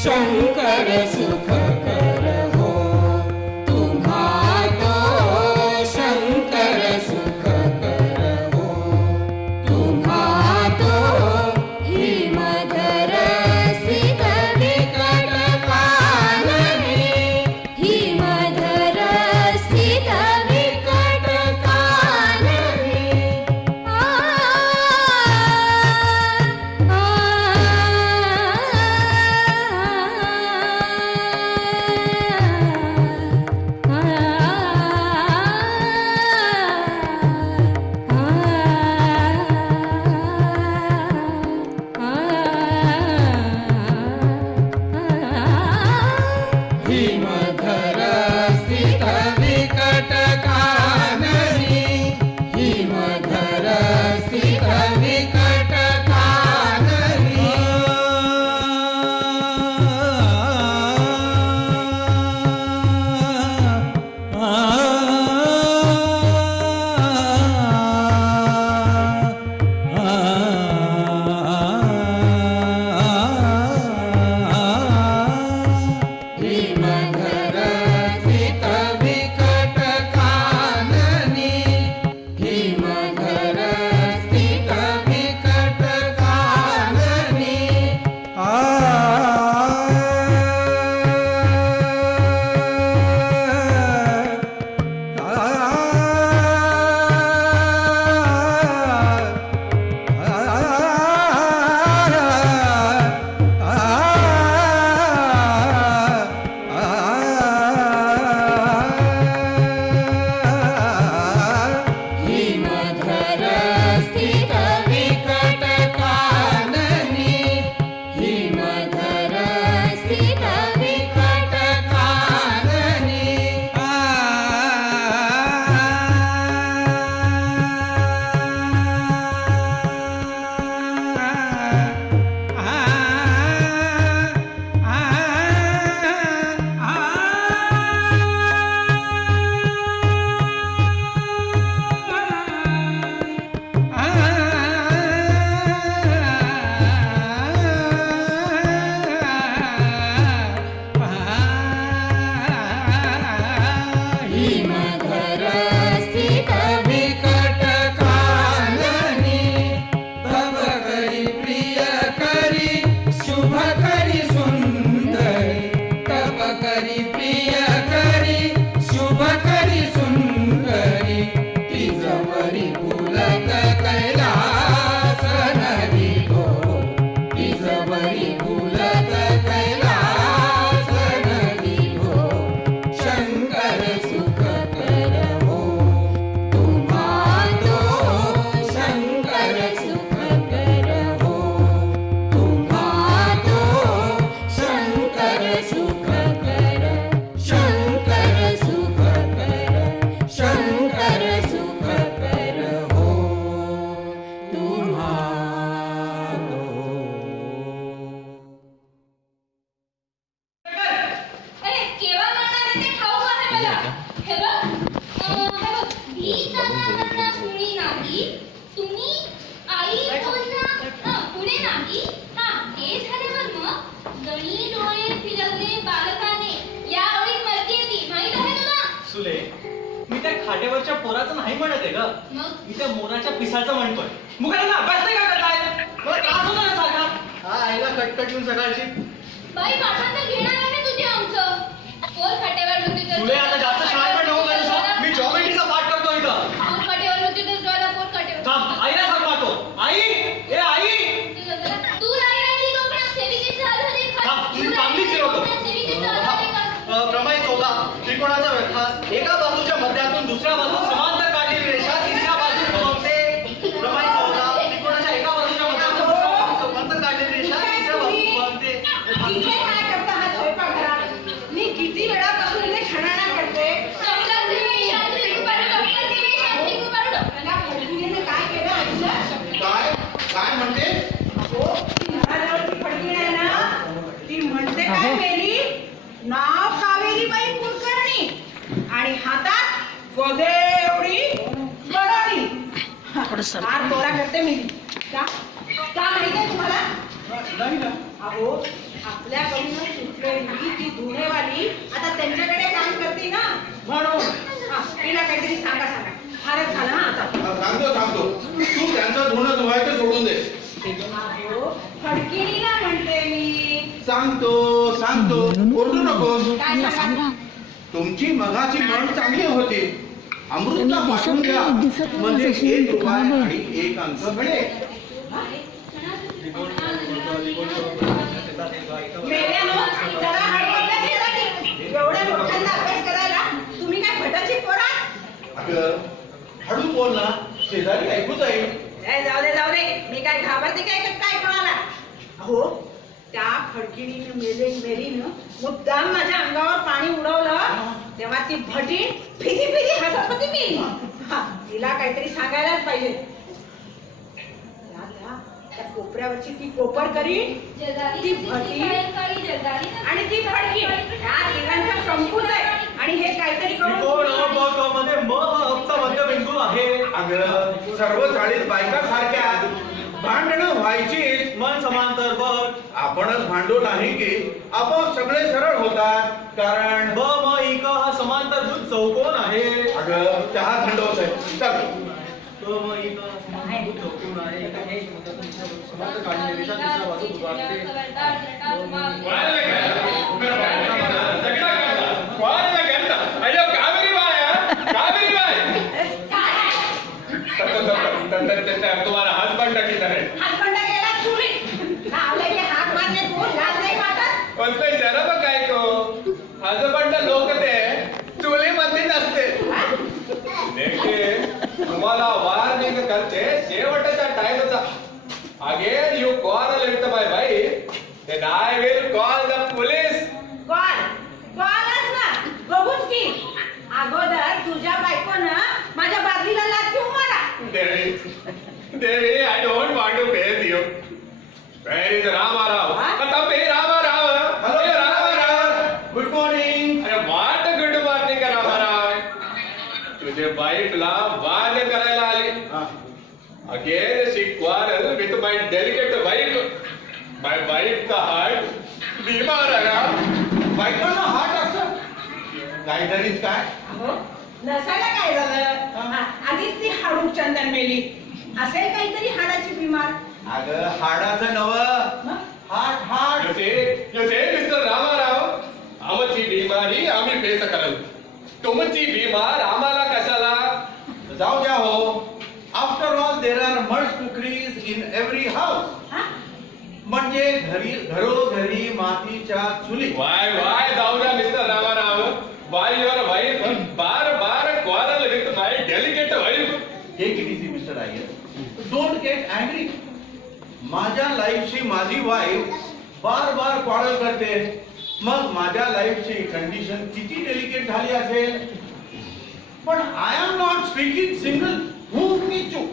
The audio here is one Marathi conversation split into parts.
शंकर सुख कर हो तुम्हा तो शंकर सुख कर हो तुम्हा तो हिमधर स्थित विकट कानने हिमधर स्थित विकट कानने हिमधर स्थित विकट काननी हिमधर स्थित विकट काननी हिमधर स्थित विकट काननी हिमधर स्थित विकट काननी हिमधर स्थित विकट काननी हिमधर स्थित विकट काननी हिमधर स्थित विकट काननी तव करी प्रिय करी शुभ करी सुंदरी तव करी प्रिय करी शुभ करी सुंदरी तिजवरी फुलत कैलास नदी गो तिजवरी फुलत कैलास नदी गो शंकर सुख कर हो तुम्हा तो शंकर सुख कर हो तुम्हा तो शंकर सुख कर शंकर सुख कर शंकर सुख कर हो तुम्हा तो अरे केव्हा म्हणणार आहे ते ठाऊक आहे मला. हे बघ भीचा नावाचा कुणी नाही तुम्ही आई बोलना पुढे नाही हा हे झाल्यावर मग गणी डोळे फिरवले बालकाने या ओळीत मरती येते माहित आहे तुला. सुले मी त्या खाटेवरच्या पोराचं नाही म्हणत आहे ग मग मी त्या मोराच्या पिसाचं म्हणतोय मुलांना अभ्यास नाही का करताय मला त्रास होतो ना सारखा हा आईला कटकट येऊन सकाळची बाई पाठांतर घेणार आहे तुझे आमचं पोर खाट्यावर होती तर सुले आता जास्त शाळेत नको करू मी जॉमेट्रीचा पाठ करतो इथं पोर खाट्यावर होती तर ज्वाला पोर खाट्यावर थांब आईला सांग पाहतो आई ए आई तू नाही राहिली कोकणात सेविकेची हाल झाली थांब तुझी चांगली जिरवतो सेविकेची हाल झाली का प्रमाण 14 त्रिकोणाचा व्यर्थास एका बाजूच्या मध्यातून दुसऱ्या बाजूस समांतर काढलेली रेषा तिसऱ्या बाजूस बनवते प्रमाण 14 त्रिकोणाच्या एका बाजूच्या मध्यातून दुसऱ्या बाजूस समांतर काढलेली रेषा तिसऱ्या बाजूस बनवते इथे काय करता हा स्वयंपाकघरात? मी किती वेळापासून इथे खणाणा करते. त्या फडकिणीने काय केलं आईला? काय म्हणते हो, ती घराजवळची फडकीण आहे ना, ती म्हणते काय मेली? नाव कावेरीबाई कुलकर्णी आणि हातात गदे एवढी बरणी. हार तोरा करते मी. का? का माहितीये तुम्हाला? नाही ना. अहो आपल्याकडून सुटलेली ती धुणेवाली आता त्यांच्याकडे काम करते ना, म्हणून तिला काहीतरी सांगा. फारच झालं ना आता. सांगतो तू त्यांचं धुणं धुवायचं सोडून दे. अहो फडकिणीला म्हणते मी. सांगतो ओरडू नकोस. काय सांगा? तुमची मघाची मन चांगली होती. अमृतला पाठवून द्या म्हणजे 1 रुपया आणि 1 अंक मिळेल. मेल्यानो, जरा हळू अभ्यास करा की. एवढ्या लोकांना अभ्यास करायला तुम्ही काय भटाची पोर आहात? अगं हळू बोल ना, शेजारी ऐकू जाईल. जाऊ दे. मी काय घाबरते काय कोणाला? अहो त्या फडकिणीनं मेलीनं मुद्दाम माझ्या अंगावर पाणी उडवलं तेव्हा ती भटीण फिरी हसत होती मी. तिला काहीतरी सांगायलाच पाहिजे. त्या कोपऱ्यावरची ती कोपर करी, ती भटीण आणि ती फडकीण, ह्या तिघांचा संपूच आहे. आणि हे काहीतरी करून मध्ये म चा मध्यबिंदू आहे. अगं सर्व चाळीत बायका सारख्या भांडणं व्हायचीच. मन समांतर बघ. आपणच भांडू नाही की आपोआप सगळे सरळ होतात. कारण ब म इ क हा समांतरभूत चौकोन आहे. अगं चहा थंड होत आहे. चल. ब म इ क हा समांतरभूत चौकोन आहे. एका मध्यातून समांतर काढलेली रेषा तिसऱ्या बाजूस उभारते. तुम्हाला हसबंड टाकीत आहे. हसबंडा गेला चुलीत. नावले की हाक मारणे कोण लाज नाही वाटत? कसले जरा बघ काय को हजबंड लोक ते चुलीमध्ये नसते. नेमके तुम्हाला वार्निंग करते शेवटच्या टाइमचा. Again you call with my wife then I will call the police. कॉलच ना बघूच की. अगोदर तुझ्या बायकोनं माझ्या बाजूला लाथ घेऊन मारा. Devi, I don't want to face you. Where is Ramarao? तब भी Ramarao. Hello, Hey, Ramarao. Good morning. अरे what good morning Ramarao. तुझे वाईफ ला वार्न करायला आली. Again she quarrel with my delicate wife. My wife का heart बीमार आहे. बायकांना हार्ट असतं काहीतरीच काय. अहो नसायला काय झालं? आधीच ती हाडूक चंदन मेली. असेल काहीतरी हाडाची बिमार. अगं हाडाचं नव heart. You say Mr. Ramarao, आमची बिमारी आम्ही फेस करल. तुमची बिमार आम्हाला कशाला? जाऊ द्या हो. After all there are much cookeries in every house. म्हणजे घरोघरी मातीच्या चुली. Why जाऊ द्या Mister Ramarao. Why your wife बार quarrel with my delicate wife? Take it easy Mister Iyer. Don't get angry. माझ्या लाईफशी माझी वाईफ बार क्वारल करते. मग माझ्या लाईफची कंडिशन किती डेलिकेट झाली असेल. पण I am not speaking single. मी चूक.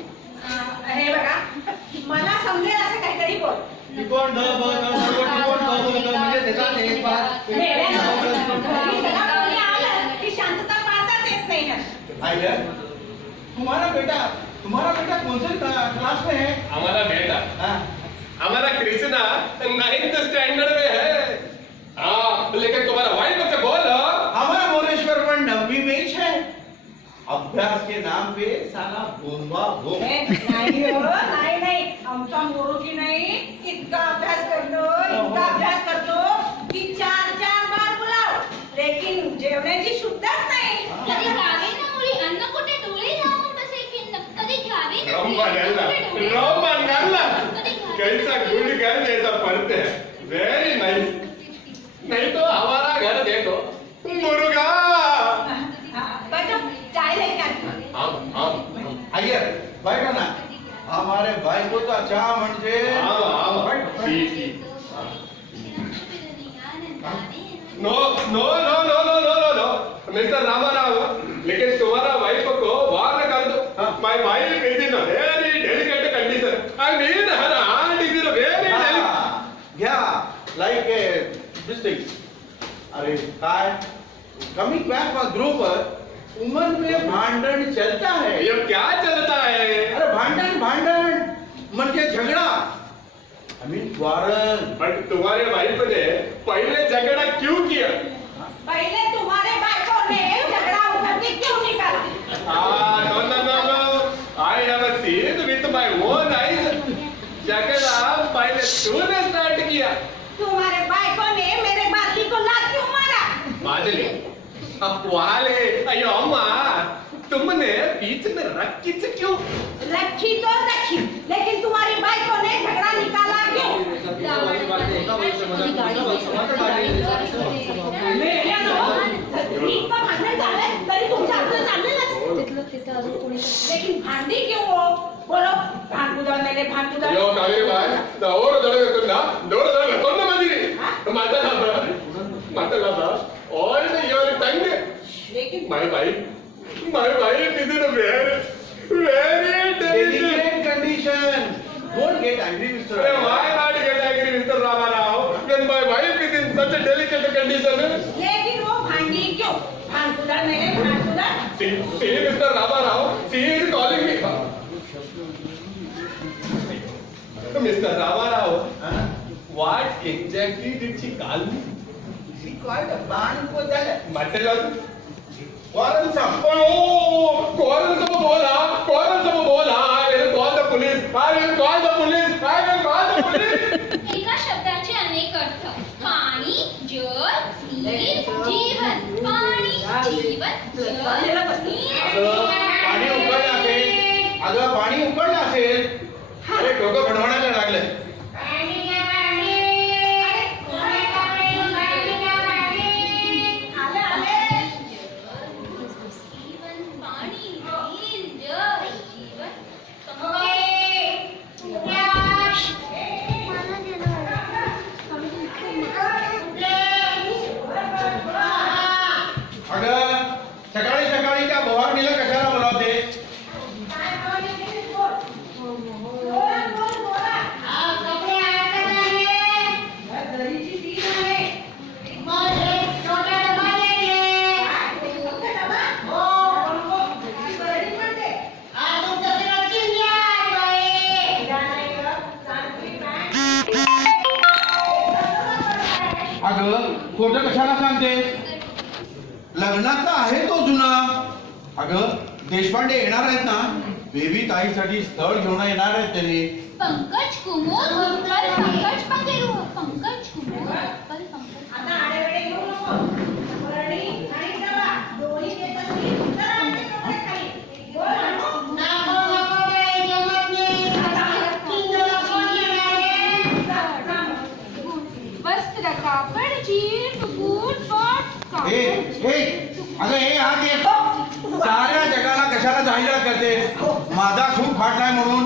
हे बघा मला समजेल असं काहीतरी बोल. त्रिकोण ध ब क त्रिकोण ध ब क म्हणजे त्याचा एक भाग. घरी जरा कोणी आलं की शांतता पाळताच येत नाही ना. आयर तुम्हारा बेटा कौन से क्लास में है. हमारा बेटा हमारा कृष्णा 9th स्टैंडर्ड में है. हाँ लेकिन तुम्हारा वाइफ से बोल. हमारा मोरेश्वर पण 9वीं में ही है. अभ्यास के नाम पे साला बोंबा बोंब. नाही हो नाही आमचा मोरू की नाही इतका अभ्यास करतो की 4 बार बुलाव लेकिन जेवण्याची शुद्धच नाही. कधी गावी ना मुली अन्न कुठे डोळे लावून बसे खिन्न. कधी गावी ना मुली अन्न कुठे डोळे रोमन गल्ला कैसा गुड गर्ल ऐसा पढ़ते हैं. Very nice. नहीं तो हमारा घर देखो मुर्गा. चाय लेके आती. हम आयर बैठा ना. हमारे बायकोचा चहा म्हणजे नो मिस्टर रामाराव. लेकिन तुम्हारा वाइफ को वार्न कर दो. My wife is in very delicate condition. I mean her heart is in very delicate. घ्या लाईक ए डिस्ट्रिक्ट. अरे काय कमिंग बैक फॉर ग्रुप उमर में भांडण चलता है. ये क्या चलता है? अरे भांडण म्हणजे झगड़ा आई मीन क्वारल. बट तुम्हारे वाइफ ने पहले झगड़ा क्यों किया? पहले तुम्हारे बाइकों ने झगड़ा उधर के क्यों निकाला? No. I have seen with my own eyes. झगड़ा पहले तूने स्टार्ट किया. तुम्हारे बाइकों ने मेरे बाती को लात क्यों मारा? मादली, वाले, अयो अम्मा, तुमने बीच में रखी से क्यों? रखी तो रखी, लेकिन तुम्हारी बाइकों ने झगड़ा निकाला क्यों? इतकं भांडण झालंय तरी तुमच्या हातनं चाललं नसेल. लेकिन भांडी क्यों हो? बोलो, भांड उधळलेले भांड अयो उधळले. कावेरी बाय, ओर दडगतुंदा, डोर दडगतुंदा मदिरी. मातलाबा, all your tongue. लेकिन My wife is in a very delicate. Delicate condition. Don't get angry, Mr. Why not get angry, Mr. Ramarao? When my wife is in such a delicate condition. लेकिन वो भांडी क्यों? भांड उधळलेले भांड उधळ. See, Mr. Ramarao, she is calling me. Mr. Ramarao, what exactly did she call me? She called a ban for that. मतलब कौन सा कौन सा बोला I will call the police. एका शब्दाचे अनेक अर्थ. पाणी, जल, नीर, जीवन. पाणी, जीवन, जल, नीर. पाणी उकळलं असेल. अरे डोकं भणवणायला लागलं. जीवन, पाणी, नीर, जल, जीवन. अगं सकाळी सकाळी त्या बोहारणीला कशाला बोलावते? अगं खोटं कशाला सांगते? लग्नाचा आहे तो जुना. अगं देशपांडे येणार आहेत ना, बेबी ताईसाठी स्थळ घेऊन येणार आहेत त्यांनी. पंकज कुमार उत्पल पंकज पगेरू. पंकज कुमार उत्पल पंकज. आता आडेवेळे येऊ नको. वरणी आणि डबा दोन्ही देत असतील तर आमचे कपडे खाली. बोल अनु. वस्त्र कापड जीट बूट बॉट हे अगं हे हात ये. साऱ्या जगाला कशाला जाहिरात करते? माझा सूट फाटलाय म्हणून.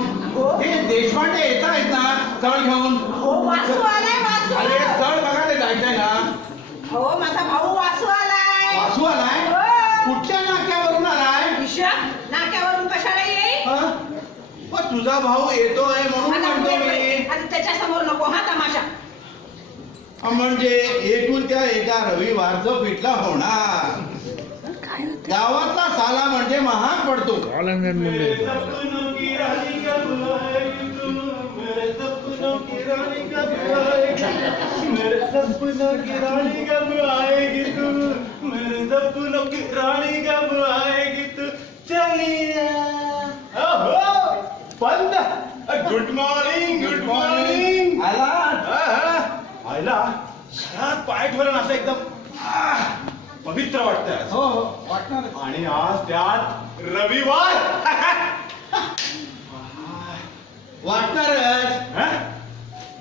हे देशपांडे येत आहेत ना स्थळ घेऊन. हो वासू आलाय वासू. अरे स्थळ बघायला जायचंय ना. हो माझा भाऊ वासू आलाय. वासू आलाय? हो. कुठच्या नाक्यावरून आलाय? ईशा नाक्यावरून कशाला येईल? हं? मग तुझा भाऊ येतोय म्हणून आता म्हणतो पुढे मी. आता त्याच्या समोर नको हा तमाशा. म्हणजे एकूण त्या एका रविवारचं पिठला होणार. गावातला साला म्हणजे महाग पडतो. Good morning. आयला शहरात पाय ठेवलं असं एकदम पवित्र वाटतंय आज. हो वाटणार. आणि आज त्यात रविवार. वाटणारच. हं?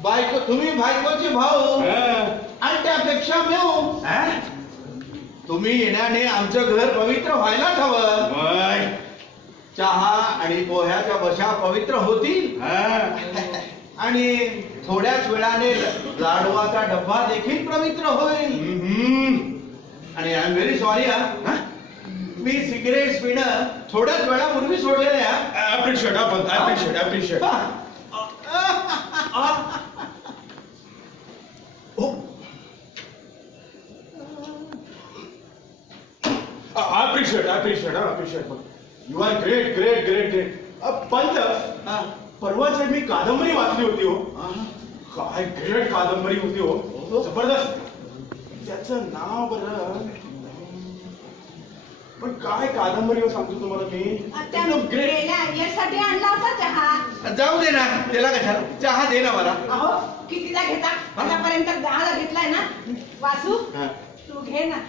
बायको तुम्ही बायकोचे भाऊ हं? आणि त्यापेक्षा मेऊ. हं? तुम्ही येण्याने आमचं घर पवित्र व्हायलाच हवं. वय. चहा आणि पोह्याच्या बशा पवित्र होतील. हं? आणि थोड्याच वेळाने लाडवाचा डब्बा देखील पवित्र होईल. आणि आय एम व्हेरी सॉरी मी सिगरेट पिणं थोड्याच वेळापूर्वी सोडलेलं आहे. अप्रिशिएट आपण appreciate. Appreciate. You are great. पंत परवाच मी कादंबरी वाचली होती हो. काय ग्रेट कादंबरी होती हो, जबरदस्त. त्याचं नाव बरं, पण काय कादंबरी हो सांगतो तुम्हाला मी. एकदम ग्रेट. गेल्या यासाठी आणला होता चहा. जाऊ दे ना, त्याला कशाला, चहा दे ना मला. अहो कितीला घेता, आतापर्यंत 10ला घेतलाय ना. वासू हा. तू घे ना.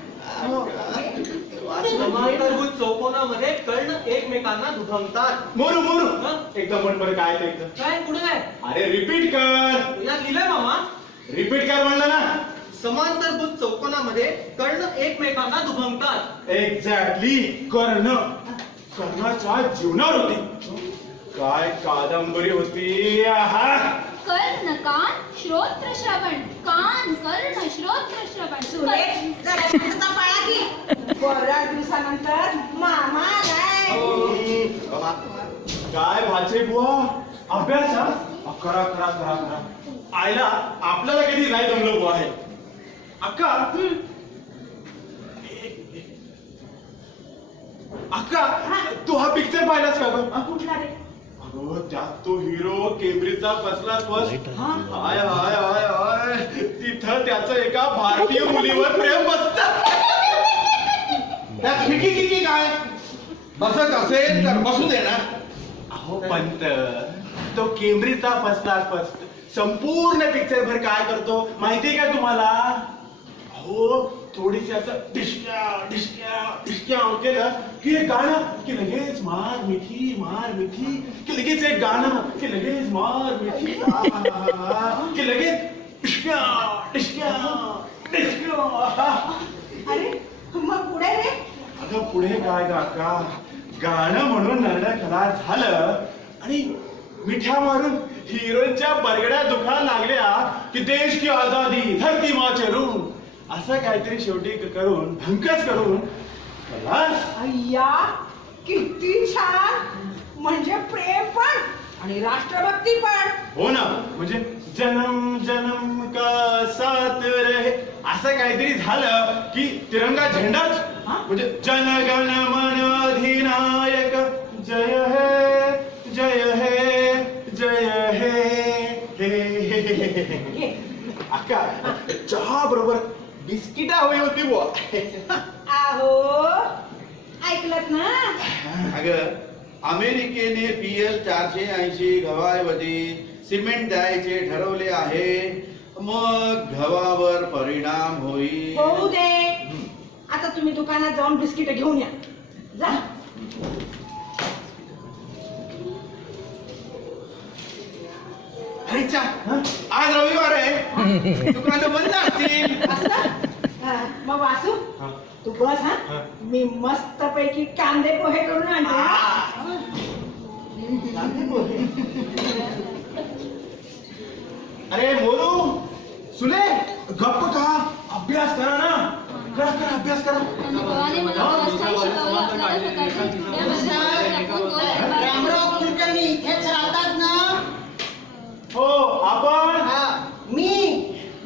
समांतरभूत चौकोनामध्ये कर्ण एकमेकांना दुभंगतात. मोरू मोरू एकदम पण बरं काय ते एकदम. काय पुढे काय अरे रिपीट कर, यात लिहिलंय मामा, रिपीट कर म्हणलं ना. समांतरभूत चौकोनामध्ये कर्ण एकमेकांना दुभंगतात. एक्झॅक्टली. कर्णाच्या जीवनावर होती. काय कादंबरी होती. आहा. कर्ण कान श्रोत्र श्रवण, कान कर्ण श्रोत्र श्रवण. सुरे जरा शांतता पाळा की. बऱ्याच दिवसानंतर मामा आलाय. काय भाचे बुवा, अभ्यास हा करा करा करा करा. आयला आपल्याला कधी नाही जमलं बुवा आहे. अक्का अक्का, तू हा पिक्चर पाहिलास का ग? कुठला रे? अगं त्यात तो हिरो केम्ब्रिजचा फसला फर्स्ट. हाय हाय हाय हाय, तिथं त्याचं एका भारतीय मुलीवर प्रेम बसत. त्यात खिकी खिकी काय, बसत असेल तर बसू दे ना. अहो पंत, तो केम्ब्रिजचा फर्स्ट संपूर्ण पिक्चर भर काय करतो माहितीये का तुम्हाला? अहो थोडीशी असं डिस्क्या डिस्क्या डिस्क्या केलं की एक गाणं, की लगेच मार मिठी की लगेच एक गाणं, की लगेच मार मिठी की लगेच डिस्क्या डिस्क्या डिस्क्या. अरे मग पुढे रे? अगं पुढे काय काका, गाणं म्हणून नरडं खलास झालं आणि मिठ्या मारून हिरोच्या बरगड्या दुखायला लागल्या की देश की आजादी धरती माचे ऋण असं काहीतरी शेवटी करून भंकच करून खलास. अय्या किती छान. म्हणजे प्रेम पण आणि राष्ट्रभक्ती पण. हो ना, म्हणजे जन्म जन्म का साथ रहे असं काहीतरी झालं की तिरंगा झेंडाच. म्हणजे जन गण मन अधिनायक जय हे जय हे जय हे. अक्का चहा बरोबर बिस्किटा हवी होती बुवा. आहो ऐकलत ना? अगं अमेरिकेने PL 480 गव्हाऐवजी सिमेंट द्यायचे ठरवले आहे. मग गव्हावर परिणाम होईल. होऊ दे. आता तुम्ही दुकानात जाऊन बिस्किट घेऊन या. जा. अच्छा, आज रविवार आहे, दुकानं बंद असतील. असं? मग वासू तू बस. हा मी मस्त पैकी कांदे पोहे करून आणते. अरे मोरू सुले, गप्प का, अभ्यास करा ना. करा करा अभ्यास करा. अनुभवाने मला व्यवस्थाही शिकवलं. आपल्याला प्रकारचे जुन्या रामराव कुलकर्णी इथेच राहतात ना? हो आपण.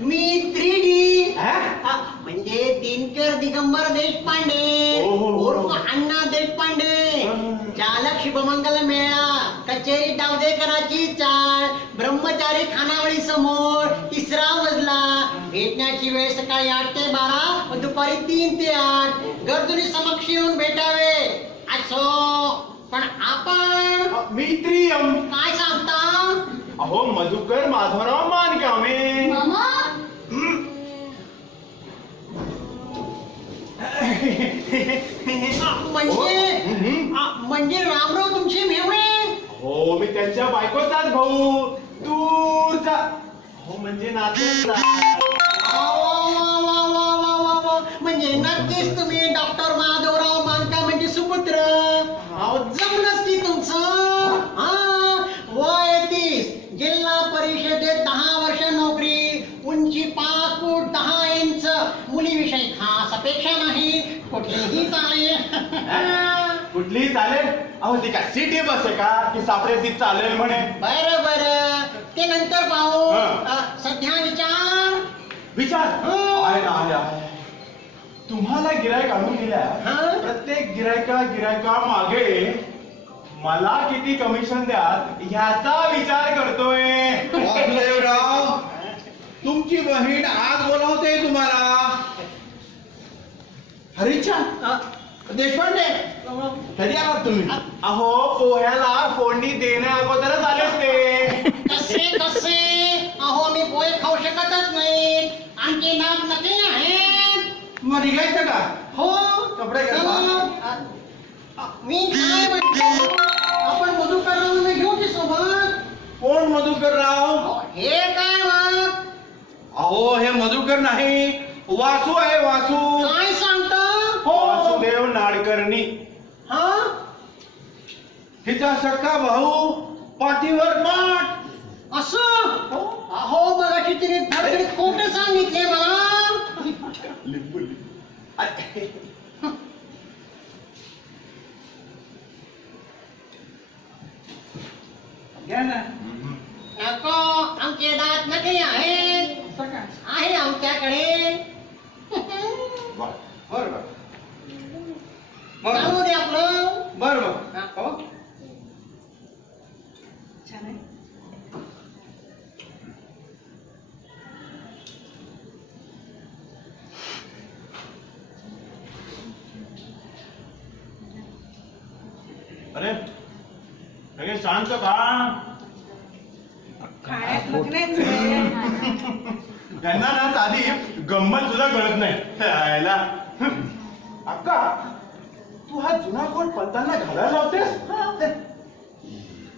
मी 3D हा? म्हणजे दिनकर दिगंबर देशपांडे हो. उर्फ अण्णा देशपांडे. चालक शुभमंगल मेळा, कचेरी डावदेकराची चाळ, ब्रह्मचारी खानावळी समोर, 3रा मजला. भेटण्याची वेळ सकाळी 8 ते 12 व दुपारी 3 ते 8. गरजुनी समक्ष येऊन भेटावे. असो, पण आपण मित्रियम. काय सांगता? अहो मधुकर माधवराव मानकामे. मामा म्हणजे रामराव तुमचे मेवणे? हो मी त्यांच्या बायकोचाच भाऊ, दूरचा. हो म्हणजे नातेचा. म्हणजे नक्कीच तुम्ही डॉक्टर माधवराव मानकामेंचे सुपुत्र. अहो जमलंच की तुमचं. वय 30, जिल्हा परिषदेत 10 वर्ष नोकरी, उंची 5 फूट 10 इंच. मुलीविषयी खास अपेक्षा नाही, कुठलीही चालेल. कुठलीही चालेल. अहो ती काय सिटी बस आहे का की सापडे ती चालेल म्हणे. बरं ते नंतर पाहू. हा. सध्या विचार. विचार आहे ना, आहे. तुम्हाला गिरायक आणून दिल्या. हा. प्रत्येक गिरायका मागे मला किती कमिशन द्याल ह्याचा विचार करतोय. वासुदेवराव, तुमची बहीण आज बोलावते तुम्हाला. हरीच्या देशपांडे, कधी आलात तुम्ही? अहो पोह्याला फोडणी देण्या अगोदरच आले ते. कसे अहो मी पोहे खाऊ शकतच नाही. आणखी नाक नकली आहेत. मग निघायचं का? हो कपडे घाला. मी काय म्हणतो आपण मधुकररावांना घेऊ की सोबत. कोण मधुकरराव? अहो, हे काय मग अहो हे मधुकर नाही, वासू आहे वासू. काय सांगता. वासुदेव नाडकर्णी. हा हिचा सख्खा भाऊ पाठीवर पाठ. असं अहो मगाशी तिने धडधडीत खोटं सांगितले मला. घ्या ना. नको आमचे दात नकली आहेत. आहे आमच्याकडे. बर बर चालू दे आपलं. बर बर. हो छान आहे. अरे सगळे शांत का? खाण्यात बघण्याच आहे. त्यांना ना साधी गंमत सुद्धा कळत नाही. यायला. अक्का तू हा जुना कोट पंतांना घालायला लावतेस?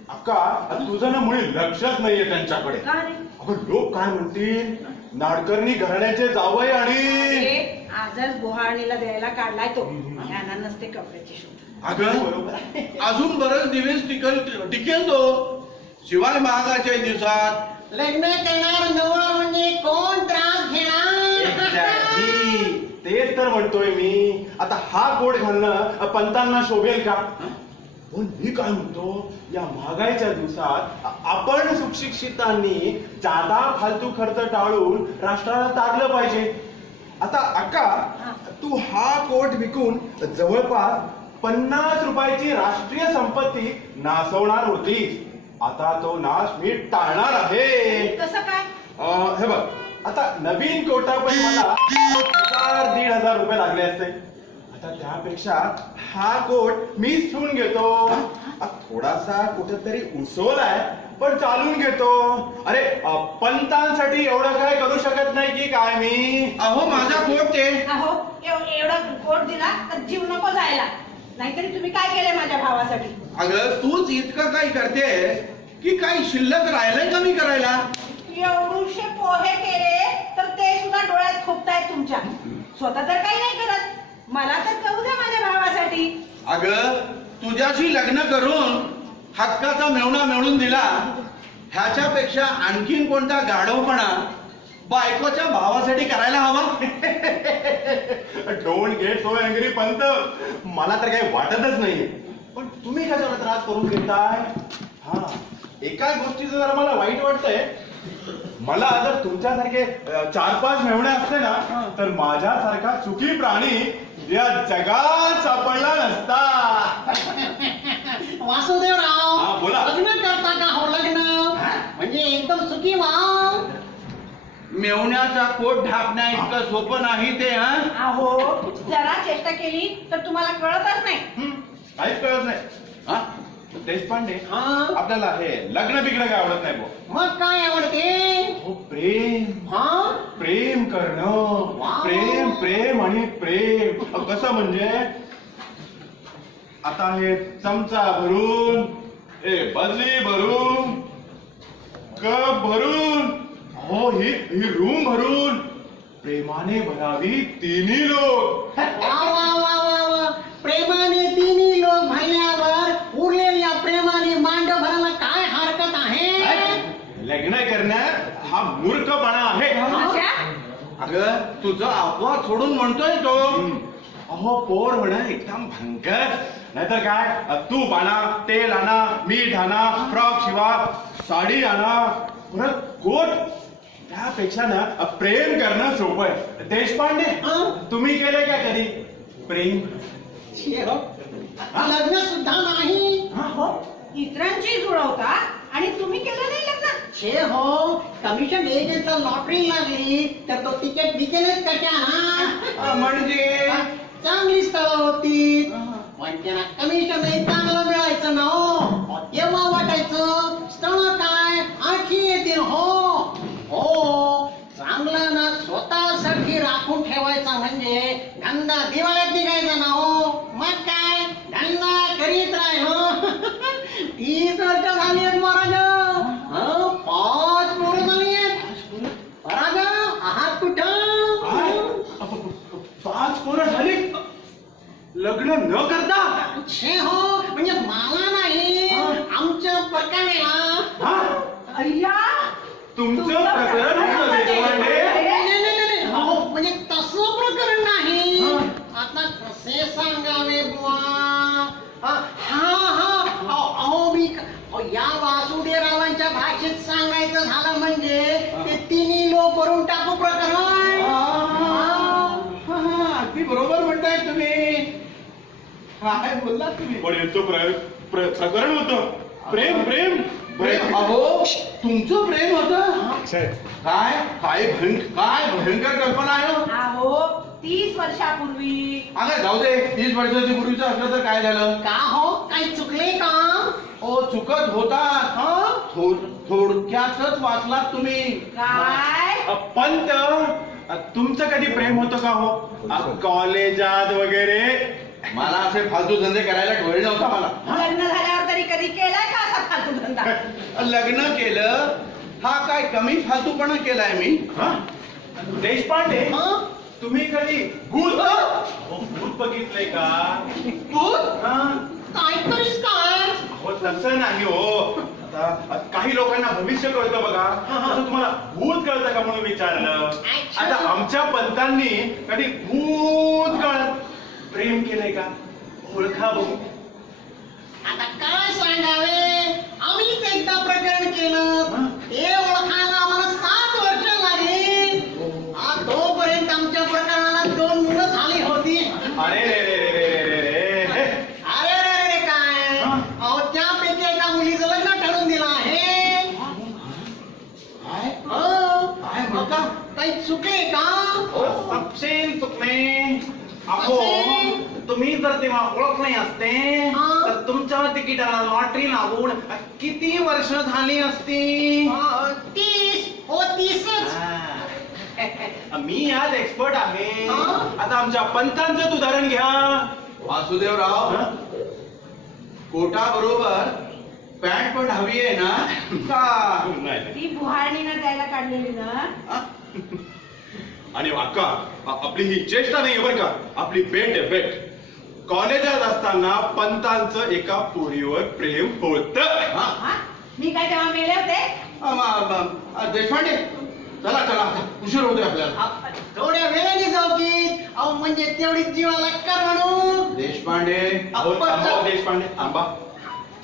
अक्का तुझं ना मुळे लक्षच नाहीये त्यांच्याकडे. का रे? अगं लोक काय म्हणतील, नाडकर्णी घराण्याचे जावई आणि हे आजच बोहारणीला द्यायला काढलाय तो. ह्यांना नसते कपड्याची शोध. अगं अजून बरेच दिवस टिकेल तो. शिवाय महागाच्या दिवसात लग्न करणार नवरा म्हणजे कोण त्रास घेणार. Exactly. तेच तर म्हणतोय मी. आता हा कोट घालणं पंतांना शोभेल का? पण मी काय म्हणतो, या महागाईच्या दिवसात आपण सुशिक्षितांनी जादा फालतू खर्च टाळून राष्ट्राला तारलं पाहिजे. आता अक्का तू हा कोट विकून जवळपास 50 रुपयाची राष्ट्रीय संपत्ती नासवणार होतीस. आता तो नाश मी टाळणार आहे. कसं काय? हे बघ, आता नवीन कोटापैकी मला 1,000-1,500 रुपये लागले असते. आता त्यापेक्षा हा कोट मीच ठेवून घेतो. थोडासा कुठेतरी उसवलाय पण चालून घेतो. अरे पंतांसाठी एवढं काय करू शकत नाही की काय मी? अहो माझा कोट ते. अहो एवढा कोट दिला तर जीव नको जायला. नाहीतरी तुम्ही काय केलंय माझ्या भावासाठी? अगं तूच इतकं काही करते की काही शिल्लक राहिलंय कमी करायला. एवढूशे पोहे केले तर ते सुद्धा डोळ्यात खोपतायत तुमच्या. स्वतः तर काही नाही करत. मला तर करू द्या माझ्या भावासाठी. अगं तुझ्याशी लग्न करून हक्काचा मेवणा मिळून दिला, ह्याच्यापेक्षा आणखीन कोणता गाढवपणा बायकोच्या भावासाठी करायला हवा. Don't get so angry Pant. मला तर काही वाटतच नाहीये. पण तुम्ही कशाला त्रास करून घेताय? हा एका गोष्टीचं जरा मला वाईट वाटतंय. मला जर तुमच्यासारखे 4-5 मेवणे असते ना तर माझ्यासारखा सुखी प्राणी या जगात सापडला नसता. वासुदेवराव हा, बोला. लग्न करता का हो लग्न म्हणजे एकदम सुखी व्हाव. मेवण्याचा कोट ढाकण्या इतकं सोपं नाही ते. हा अहो जरा चेष्टा केली तर तुम्हाला कळतच नाही. काहीच कळत नाही. हा देशपांडे, हा आपल्याला हे लग्न बिग्न काय आवडत नाही. मग काय आवडते. हो प्रेम. हा प्रेम करणं. वा. प्रेम प्रेम आणि प्रेम. कसं म्हणजे आता हे चमचा भरून, बदली भरून, कप भरून, हो ही रूम भरून प्रेमाने भरावी तिन्ही लोक. वा वा वा वा वा. प्रेमाने तिन्ही लोक भरल्यावर उरलेल्या प्रेमाने मांड भरायला काय हरकत आहे. लग्न करण्यात हा मूर्खपणा आहे. अशा? अगं तुझं अपवाद सोडून म्हणतोय तो. अहो पोर होणं एकदम भंकर. नाहीतर काय, तूप आणा, तेल आणा, मीठ आणा, फ्रॉक शिवा, साडी आणा, परत कोट. त्यापेक्षा ना प्रेम करणं सोपं आहे. देशपांडे, हा? तुम्ही केलंय का कधी प्रेम? शे हो. लग्न सुद्धा नाही. हो इतरांची जुळवता आणि तुम्ही केलं नाही लग्न. छे हो, कमिशन एजंटला लॉटरी लागली तर तो तिकीट विकेलच कशा हा? म्हणजे चांगली स्थळ होती पण त्यांना कमिशन चांगलं मिळायचं ना हो. तेव्हा वाटायचं स्थळ काय आणखी येतील हो. हो चांगलं ना स्वतःसाठी राखून ठेवायचा म्हणजे धंदा दिवाळ्यात निघायचा ना हो. मग काय धंदा करीत राहिलो 30 वर्ष झाली आहेत महाराज. 5 पोरं झाली आहेत महाराज. आहात कुठं? 5 पोरं झाली लग्न न करता? छे हो, म्हणजे मला नाही आमच्या प्रकारेला. हा? अय्या तुमचं प्रकरण होतं देशपांडे? नाही, हो, म्हणजे तसं प्रकरण नाही. आता कसे सांगावे बुवा. अहो मी या वासुदेवरावांच्या भाषेत सांगायचं झालं म्हणजे ते तिन्ही लोक करून टाकू प्रकरण. अगदी बरोबर म्हणताय तुम्ही. काय बोललात तुम्ही? पण यांचं प्रकरण होतं प्रेम प्रेम प्रेम अहो तुमचं प्रेम होतं. काय काय भयंकर कल्पना आहे हो. अहो 30 वर्षापूर्वी. अगं जाऊ दे 30 वर्षाची पूर्वीचं असलं तर काय झालं? का हो काही चुकले का? हो चुकत होता. थोडक्यातच वाचलात तुम्ही. काय पंत तुमचं कधी प्रेम होतं का हो? कॉलेजात वगैरे? मला असे फालतू धंदे करायला वेळ नव्हता मला. लग्न झाल्यावर तरी कधी केलाय का असा फालतू धंदा? लग्न केलं हा काय कमी फालतूपणा केलाय मी? हा? देशपांडे तुम्ही कधी भूत भूत बघितलंय का? भूत? हा? काहीतरीच काय? हो तसं नाही हो. आता काही लोकांना भविष्य कळतं बघा, तसं तुम्हाला भूत कळतं का म्हणून विचारलं. आता आमच्या पंतांनी कधी भूत कळत प्रेम केलंय का? ओळखा बघू. आता काय सांगावे, आम्हीच एकदा प्रकरण केलं ते ओळखायला आम्हाला 7 वर्ष लागली. तोपर्यंत आमच्या प्रकरणाला 2 मुलं झाली होती. अरे रे रे रे रे रे रे. अरे रे रे काय, अहो त्यापैकी एका मुलीचं लग्न ठरवून दिलं आहे. काय म्हणता? काही चुकले का? सपशेल चुकले. अहो तुम्ही जर तेव्हा ओळख नाही असते तर तुमच्या तिकिटाला लॉटरी लागून किती वर्ष झाली असती? 30 हो 30च. मी यात एक्सपर्ट आहे. आता आमच्या पंतांचं उदाहरण घ्या. वासुदेवराव कोटा बरोबर पॅन्ट पण हवी आहे ना? का नाही. ती बुहारणीनं द्यायला काढलेली ना. आणि अक्का आपली ही चेष्टा नाही बरं का, आपली बेट आहे बेट. कॉलेजात असताना पंतांचं एका पोरीवर प्रेम होत. हा? मी काय तेव्हा मेले होते? देशपांडे चला चला उशीर होतोय आपल्याला. थोड्या वेळाने जाऊ की, अहो म्हणजे तेवढी जीवाला कर म्हणून. देशपांडे अहो, थांबा हो देशपांडे थांबा.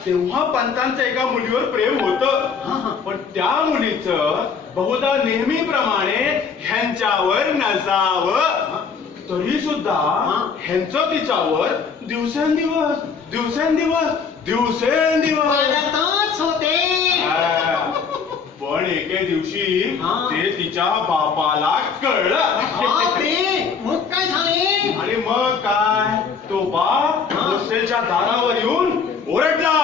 तेव्हा पंतांचं एका मुलीवर प्रेम होतं, पण त्या मुलीचं बहुधा नेहमीप्रमाणे ह्यांच्यावर नसावं. तरी सुद्धा ह्यांचं तिच्यावर दिवसेंदिवस वाढतच होते. पण एके दिवशी ते तिच्या बापाला कळलं. बापरे, मग काय झाले? आणि मग काय, तो बाप हॉस्टेलच्या दारावर येऊन ओरडला.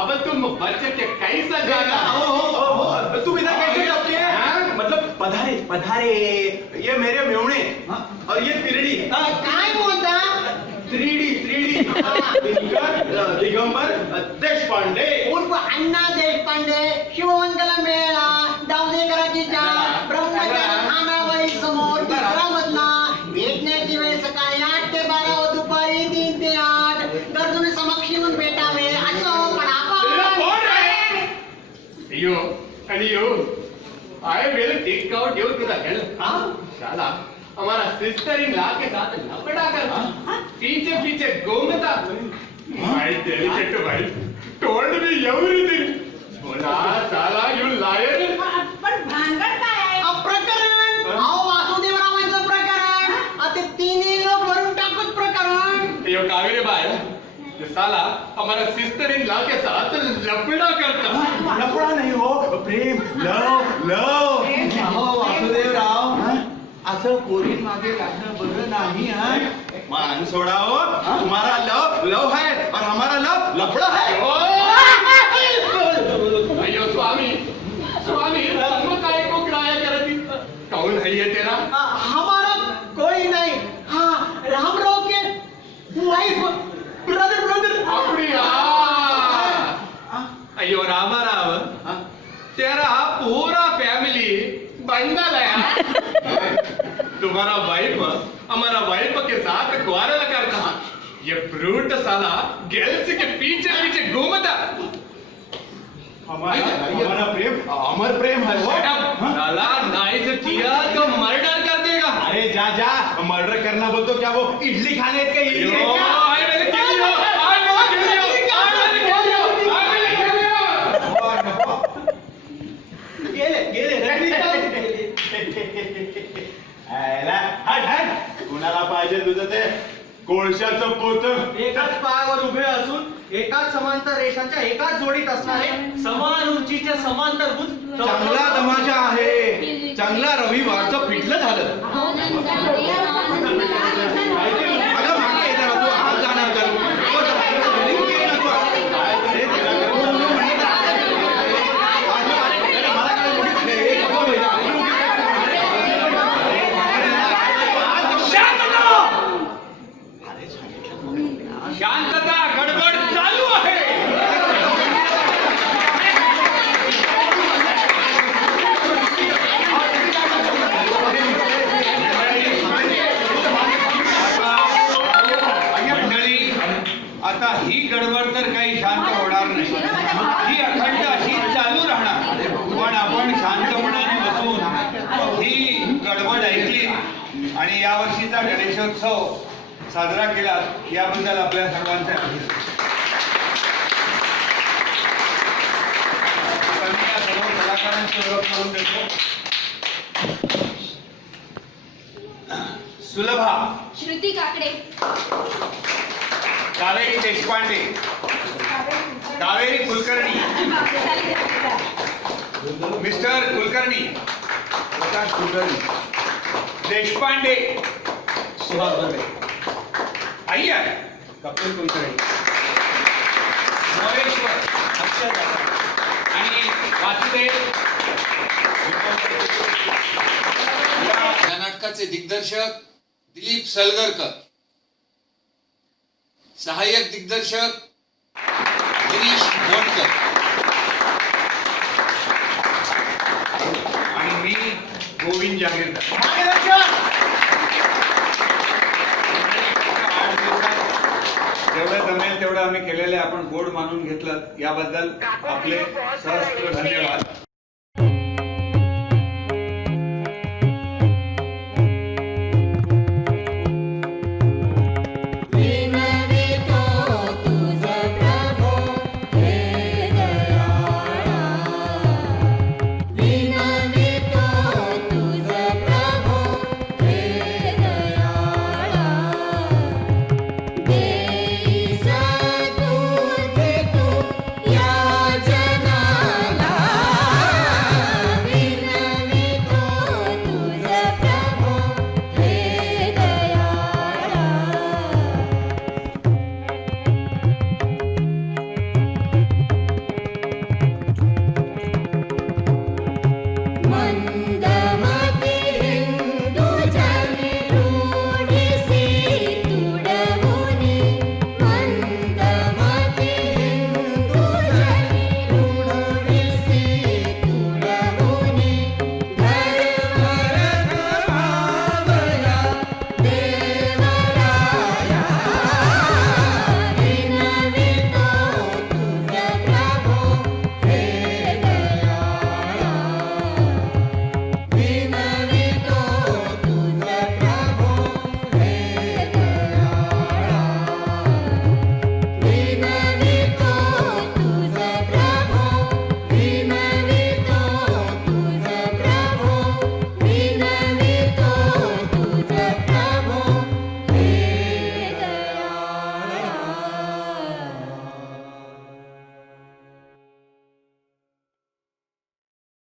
अब तुम बच्चे के कैसा जाना? तुम इधर कैसे जाते हैं? मतलब पधारे पधारे, ये मेरे मेवणे और ये तिरडी. काय बोलता? 3D दिगंबर देशपांडे उर्फ अण्णा देशपांडे, शिवमंगल मेळा, दावदेकराची चाळ, ब्रह्मचारी खानावळी समोर 3रा मजला. भेटण्याची वेळ सकाळी 8 ते 12 व दुपारी 3 ते 8. गरजूने समक्ष येऊन भेटावे असं पण You and you, I will take out you to the hell. शाला हमारा सिस्टर इन लॉ के साथ लपड़ा कर पीछे पीछे घूमता. My delicate wife told me everything. बोला साला you liar. पण भानगड काय आहे? अप्रकरण यो कावेरी बाय ये साला हमारा सिस्टर इन लॉ के साथ लफड़ा करता। लफड़ा नहीं हो, प्रेम, लव लव. अहो वासुदेवराव असं पोरीन मागे लागणं बरं नाही हा. मान सोडा हो, तुम्हारा लव लव है और हमारा लव लफड़ा है. अयो स्वामी स्वामी धर्म काय को किराया करती कौन है ये तेरा? हमारा कोई नहीं. हाँ, रामराव के वाइफ, ब्रदर ब्रदर. அப்படியா? अयो रामाराव तेरा पूरा फैमिली बंगाल है यार। तुम्हारा वाइफ हमारा वाइफ के साथ क्वारल करता, ये ब्रूट साला गर्ल्स के पीछे पीछे घूमता। हमारा प्रेम अमर प्रेम है वो. साला नाइस किया तो मर्डर कर देगा। अरे जा जा, मर्डर करना बोल तो क्या वो इडली खाने का इडली है यो, क्या? I will kill you, I will kill you, I will kill you, I will kill you. गेले आयला, हट हट. कुणाला पाहिजे तुझं ते कोळशाचं पोत? एकाच पायावर उभे असून एकाच समांतर रेषांच्या एकाच जोडीत असणारे समान उंचीचे समांतर भुज चांगला तमाशा आहे, चांगला रविवारचं पिठलं झालं. आनंदाने आनंदाने अगं मागे येत राहा, तू आज जाणार का? मला काय शांतता गडबड चालू आहे. मंडळी, आता ही गडबड तर काही शांत होणार नाही. ही अखंड अशी चालू राहणार. पण आपण शांतपणाने बसून ही गडबड ऐकली आणि यावर्षीचा गणेशोत्सव साजरा केला याबद्दल आपल्या सर्वांचे अभिनंदन. मी या सर्व कलाकारांची ओळख करून देतो. सुलभा श्रुती काकडे, कावेरी देशपांडे, कावेरी कुलकर्णी, मिस्टर कुलकर्णी, प्रकाश कुलकर्णी, देशपांडे, सुहास बर्वे, अय्यर, कपिल कुलकर्णी, मोरेश्वर, अक्षय आणि वासुदेव. या नाटकाचे दिग्दर्शक दिलीप सलगरकर, सहाय्यक दिग्दर्शक गिरीश गोंडकर आणि मी गोविंद जागीरदार. 8 दिवसात जेवढं जमेल तेवढं आम्ही केलेलं आहे. आपण गोड मानून घेतलं याबद्दल आपले सहस्त्र धन्यवाद.